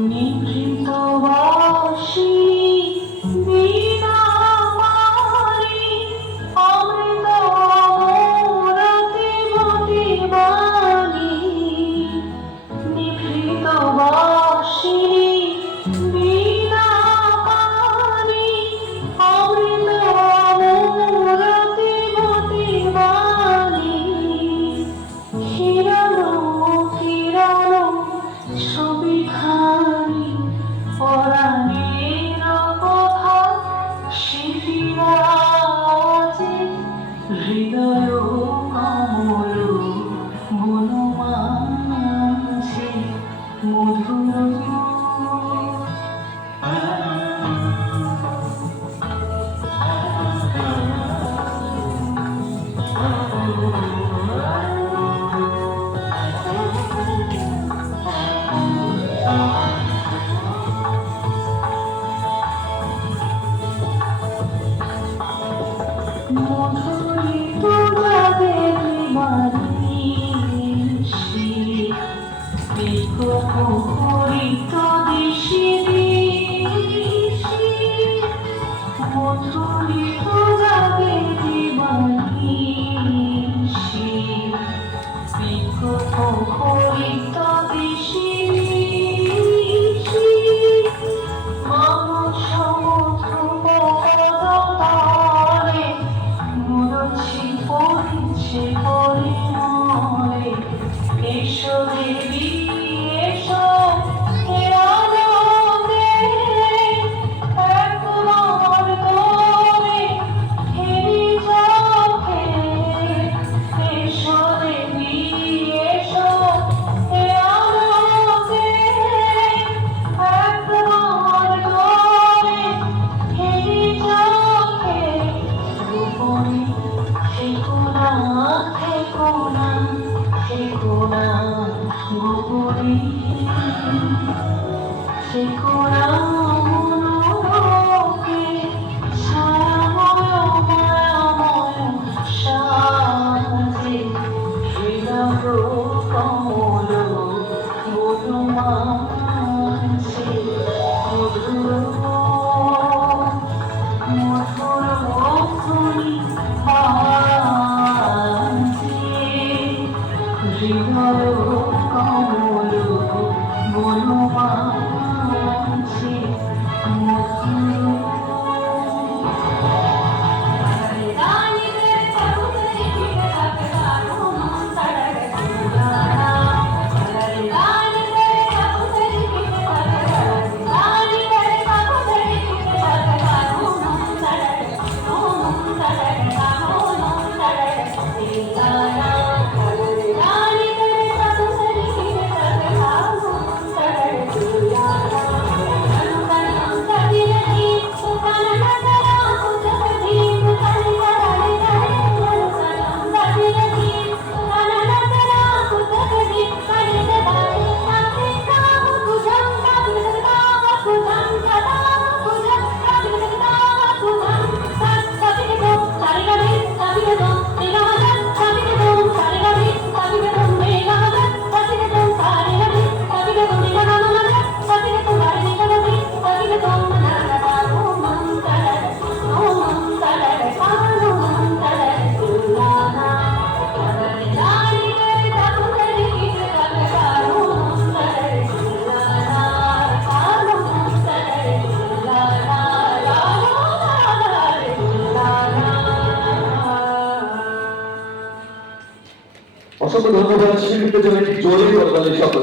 নিভৃত বাসিনী বীণা মারি অমৃত মোরতি মতি বাণী নিভৃত বাসিনী বীণা মারি অমৃত মোরতি মতি বাণী হিরণ কিরণ ছবিখানি পরাণের কথা শিখিরাছে হৃদয় কমল বনমাঝে মধুর মধুরিত যাবে বাণী বিকহরিত দিশি দিশি মধুরিত যাবে বাণী বিকহরিত দিশি পড়ছে পরিমলে এসো দেবী এসো হে আনন্দে একবার করে হেরি চোখে এসো দেবী এসো হে আনন্দে একবার করে হেরি চোখে গোপনে শেখোনা গোপনে শেখোনা মনোকে ছায়াময় মায়াময় সাজে হৃদয় কমল বনমাঝে মধুর মধুর ধ্বনি হৃদয় কমল বনমাঝে মধুর অসংখ্য ধন্যবাদ শিল্পীদের জন্য একটি জোরে করতালি সকল